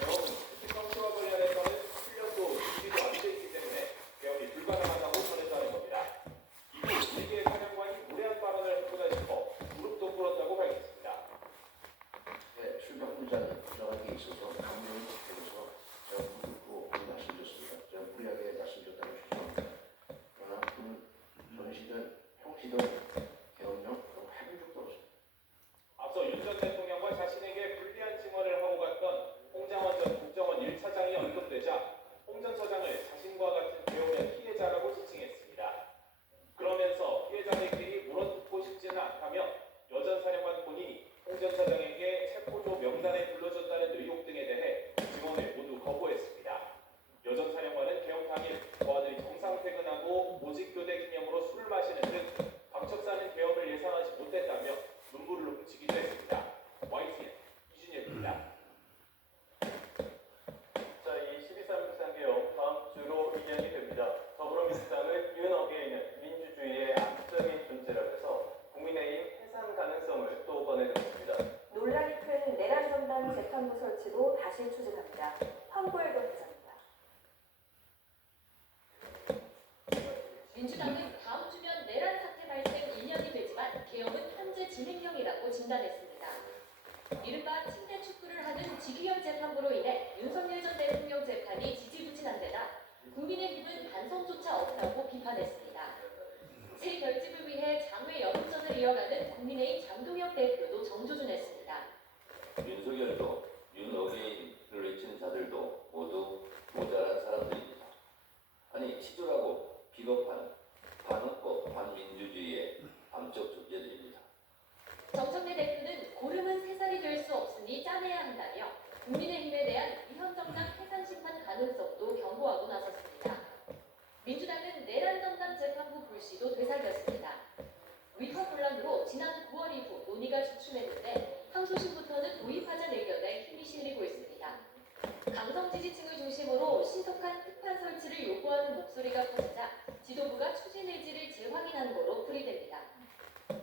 계엄은 특히 성추와 관련해서는 7년도 준비도 안 돼 있기 때문에 계엄이 불가능하다고 전했다는 겁니다. 이후 세계 사령관이 무례한 발언을 했구나 싶어 무릎도 꿇었다고 밝혔습니다. 네, 출격 훈장이 들어간 게 있어서 감명이 깊어서 제가 무릎 꿇고 말씀드렸습니다. 제가 무리하게 말씀드렸다고 죄송합니다. 그러나 그 전시든 형시든 계엄령 그리고 해본 적도 없습니다. 앞서 윤 전 대통령과 자신에게 불리한 증언을 하고 갔던 홍장원 전 국정원 1차장이 언급되자 홍 전 처장을 자신과 같은 계엄의 피해자라고 지칭했습니다. 그러면서 피해자들끼리 물어뜯고 싶지는 않다며 여 전 사령관 본인이 홍 전 처장에게 체포조 명단에 불러줬다는 의혹 등에 대해 증언을 모두 거부했습니다. 여 전 사령관은 계엄 당일 부하들이 정상 퇴근하고 모직교대 기념으로 술을 마시는 등 박척사는 계엄을 예상하지 못했다며 눈물을 훔치기도 했습니다. YTN 이준혁입니다. 자, 이 12.3 비상계엄 다음 주로 의견이 됩니다. 더불어민주당은 윤 어게인은 민주주의의 악적인 존재라 해서 국민의힘 해산 가능성을 또 꺼내들었습니다. 논란이 큰 내란 전담 재판부 설치도 다시 추진합니다. 황보일도 기자입니다. 민주당은 다음 주면 내란 사태 발생 1년이 되지만 계엄은 현재 진행형이라고 진단했습니다. 이른바 침대 축구를 하는 직위형 재판부로 인해 윤석열 전 대통령 재판이 지지부진한 데다 국민의힘은 반성조차 없다고 비판했습니다. 새 결집을 위해 장외 여론전을 이어가는 국민의힘 장동혁 대표도 정조준했습니다. 윤석열도 윤 어게인을 외치는 자들도 모두 모자란 사람들입니다. 아니 치졸하고 비겁한 반헌법 반민주주의의 암적 존재들입니다. 정청래 대표는 고름은 세 살이 될 수 없으니 짜내야 한다며 국민의힘에 대한 위헌정당 해산 심판 가능성도 경고하고 나섰습니다. 민주당은 내란 전담 재판부 불씨도 되살렸습니다. 위헌 논란으로 지난 9월 이후 논의가 주춤했는데 항소심부터는 도입하자는 의견에 힘이 실리고 있습니다. 강성 지지층을 중심으로 신속한 특판 설치를 요구하는 목소리가 커지자 지도부가 추진 의지를 재확인한 거로 풀이됩니다.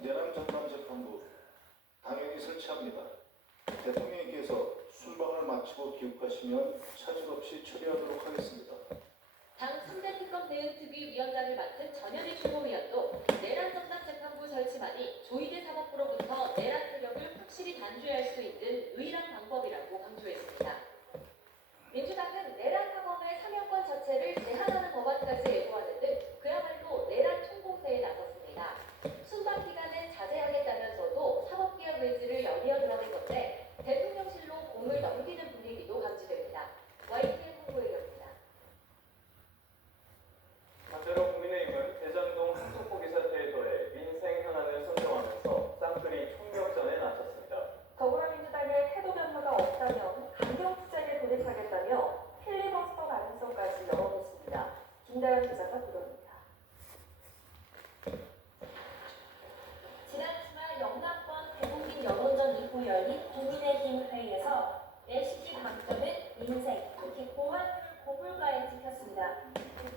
내란 전담 재판부 당연히 설치합니다. 대통령께서 순방을 마치고 귀국하시면 차질 없이 처리하도록 하겠습니다. 당 3대 특검 대응특위 위원장을 맡은 전현희 최고위원도 내란 전담 재판부 설치만이 조이대 사법부로부터 내란 세력을 확실히 단죄할 수 있는 유일한 방법이라고 강조했습니다. 민주당은 내란 사범의 사면권 자체를 제한하는 법안까지 예고하는 등 그야말로 내란 총공세에 나섰습니다. 순방 기간은 자제하겠다면서도 사법개혁 의지를 연이어 드러낸 건데 대통령실로 공을 넘기는 분위기도 감지됩니다. YTN 홍보의견입니다. 반대로 국민의힘은 대장동 학폭포기 사태에 더해 민생 현안을 선정하면서 쌍끌이 총격전에 나섰습니다. 더불어민주당의 태도 변화가 없다면 강경 투쟁에 돌입하겠다며 필리버스터 가능성까지 열어놓습니다. 김다현 기자가 보도합니다. 지난 주말 영남권 대국민 여론전 이후 열린 국민의힘 회의에서 메시지 강점은 민생, 특히 고환율 고물가에 찍혔습니다.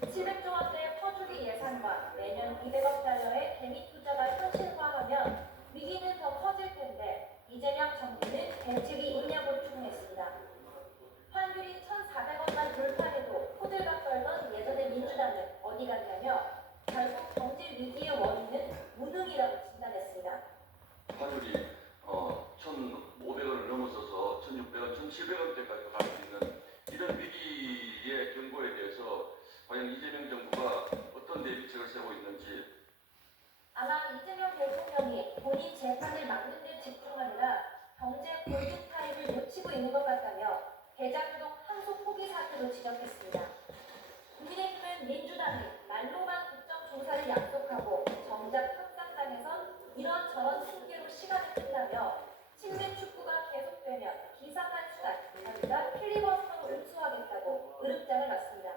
700조 원대 퍼주기 예산과 매년 200억 달러의 개미 투자가 현실화하면 위기는 더 커질 텐데 이재명 정부는 대책이 있냐고 추궁했습니다. 환율이 1,400원만 돌파해도 호들갑 떨던 예전의 민주당은 어디 갔냐며 결국 경제 위기의 원인은 무능이라고 진단했습니다. 환율이 1,500원을 넘어서서 1,600원, 1,700원대까지 갈 수 있는 이런 위기의 경고에 대해서 과연 이재명 정부가 어떤 대비책을 세우고 있는지 아마 이재명 대통령이 본인 재판을 막는 데 집중하느라 경제 골든타임을 놓치고 있는 것 같다며 대장동 항소 포기 사태도 지적했습니다. 국민의힘은 민주당이 말로만 국정조사를 약속하고 정작 협상장에선 이런저런 핑계로 시간을 끈다며 친미 축구가 계속되면 기상한 수단, 그러니까 필리버스터로 응수하겠다고 으름장을 놨습니다.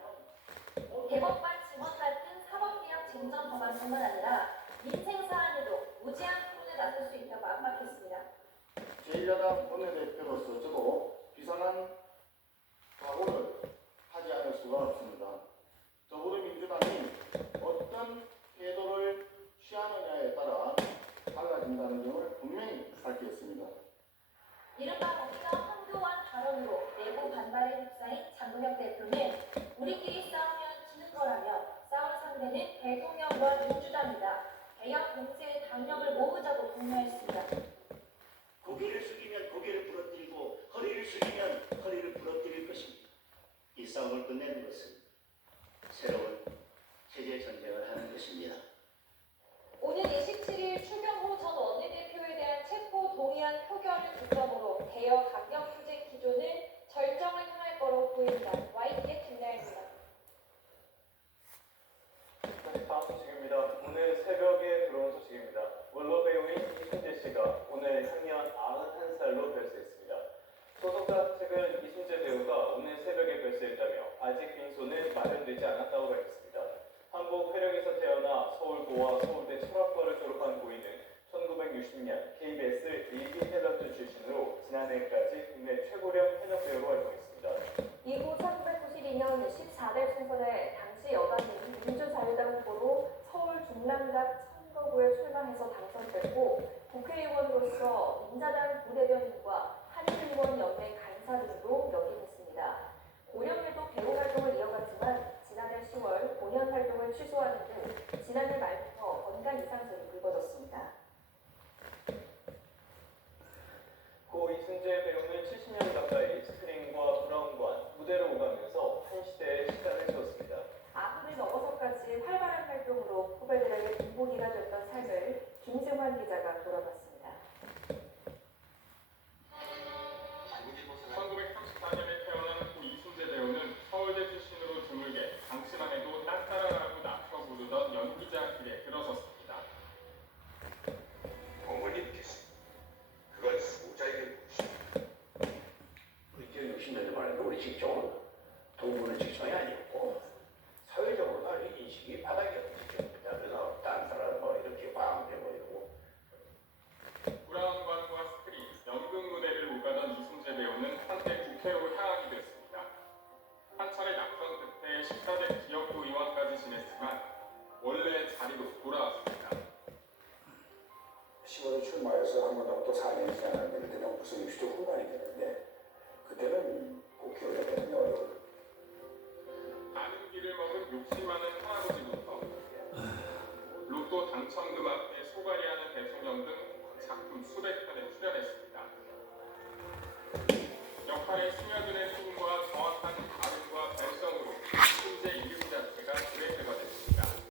대법관 증언 같은 사법개혁 쟁점 법안뿐만 아니라 민생 사안에도 무제한 토론에 나설 수 있다고 압박했습니다. 제1야당 원내대표로서 저도 비상한 각오를 하지 않을 수가 없습니다. 더불어민주당이 어떤 태도를 취하느냐에 따라 달라진다는 점을 분명히 밝혔습니다. 이른바 법과 황교안 발언으로 내부 반발 장동혁 대표는 우리끼리 싸우면 지는 거라며 싸울 상대는 대통령과 민주당이다. 개혁 공세의 당력을 모으자고 독려했습니다. 고개를 숙이면 고개를 부러뜨리고 허리를 숙이면 허리를 부러뜨릴 것입니다. 이 싸움을 끝내는 것은 새로운 체제 전쟁을 하는 것입니다. 오는 27일 추경호 전 원내대표에 대한 체포 동의안 표결을 기점으로 개혁 강경 투쟁 기조는 절정을 향할 거로 보입니다. YT의 김나연입니다. 다음 소식입니다. 오늘 새벽에 들어온 소식입니다. 원로 배우인 이순재 씨가 오늘 향년 91살로 별세했습니다. 소속사 측은 이순재 배우가 오늘 새벽에 별세했다며 아직 빈소는 마련되지 않았다고 밝혔습니다. 한국 회령에서 태어나 서울고와 서울대 철학과를 졸업한 고인은 1960년 KBS 일기 탤런트 출신으로 지난해까지 국내 최고령 현역 배우로 활동했습니다. 이후 1992년 14대 총선에 당시 여당인 민주자유당 후보로 서울 중랑각 선거구에 출마해서 당선됐고 국회의원으로서 민자당 부대변인과 한일의원연맹 간사 등으로 역임했습니다. 고령에도 배우 활동을 이어갔지만 지난해 10월 공연 활동을 취소하는 등 지난해 말부터 건강 이상설이 불거졌습니다. 고 이순재 배우는 70년 가까이 스크린과 브라운관, 무대를 오가면서 한 시대의 시간을 채웠습니다. 아흔을 넘어서까지 활발한 활동으로 후배들에게 본보기가 됐던 삶을 김승환 기자가 돌아봤습니다. 1934년에 태어난 고 이순재 배우는 서울대 출신으로 드물게 당시만 해도 딴따라라고 낮춰 부르던 연기자 길에 들어섰습니다. 어머님께서 그건 소자에게 묻습니다. 우리 60년대 말에도 우리 직종은 동물의 직종이 아니었고 사회적으로 나의 인식이 바닥이었던 직종입니다. 그래서 딴 사람 뭐 이렇게 광대고 이러고 브라운관과 스크린, 연극 무대를 오가던 이순재 배우는 한때 국회로 향하게 됐습니다. 한 차례 낙선 끝에 14대 지역구 의원까지 지냈지만 원래 자리로 돌아왔습니다. 10월에 출마해서 한 번 더 또 4년이 지났는데 그때는 무슨 60대 후반이 됐는데 그때는 국회의원 되는 어려운 가는 길을 먹은 욕심 많은 할아버지부터 로또 당첨금 앞에 소갈이하는 대통령 등 작품 수백 편에 출연했습니다. 역할에 스며드는